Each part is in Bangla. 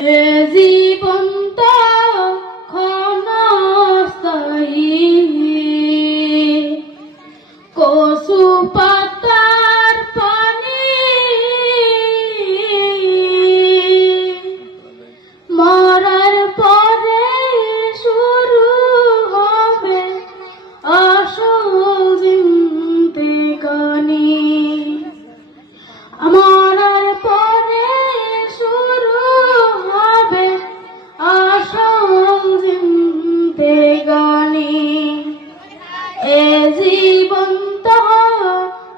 এ জীবন তো ক্ষণস্থায়ী, কচু পাতার পানি মরার পরে শুরু হবে আসল জিন্দেগানি। মরার পরে শুরু হবে আসল জিন্দেগানি। এ জীবন তো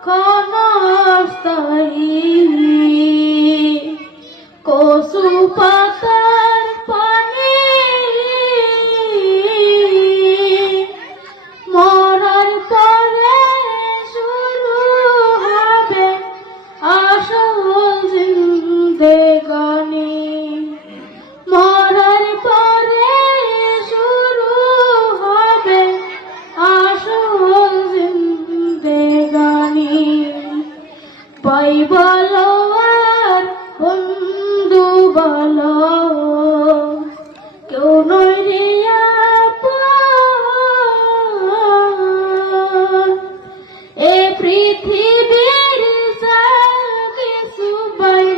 ক্ষণস্থায়ী, কচু পাতার পানি মরার পরে শুরু হবে আসল জিন্দেগানি। মরার পরে শুরু হবে আসল জিন্দেগানি। ভাই বলো আর বন্ধু বলো, কেউ নয় রে আপন। এ পৃথিবীর যা কিছু পাই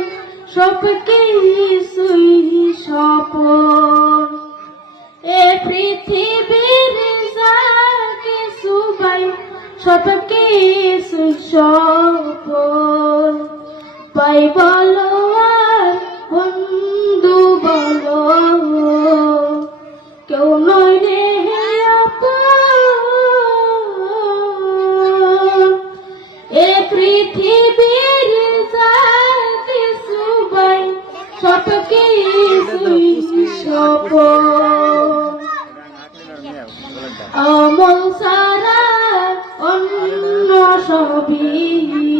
সব কিছুই স্বপন। এ পৃথিবীর যা কিছু পাই সব কিছুই স্বপন। ভাই বলো আর বন্ধু বলো, কেউ নয় রে আপন। এ পৃথিবীর যা কিছু পাই সব কিছুই স্বপন। আমল ছাড়া অন্য সবই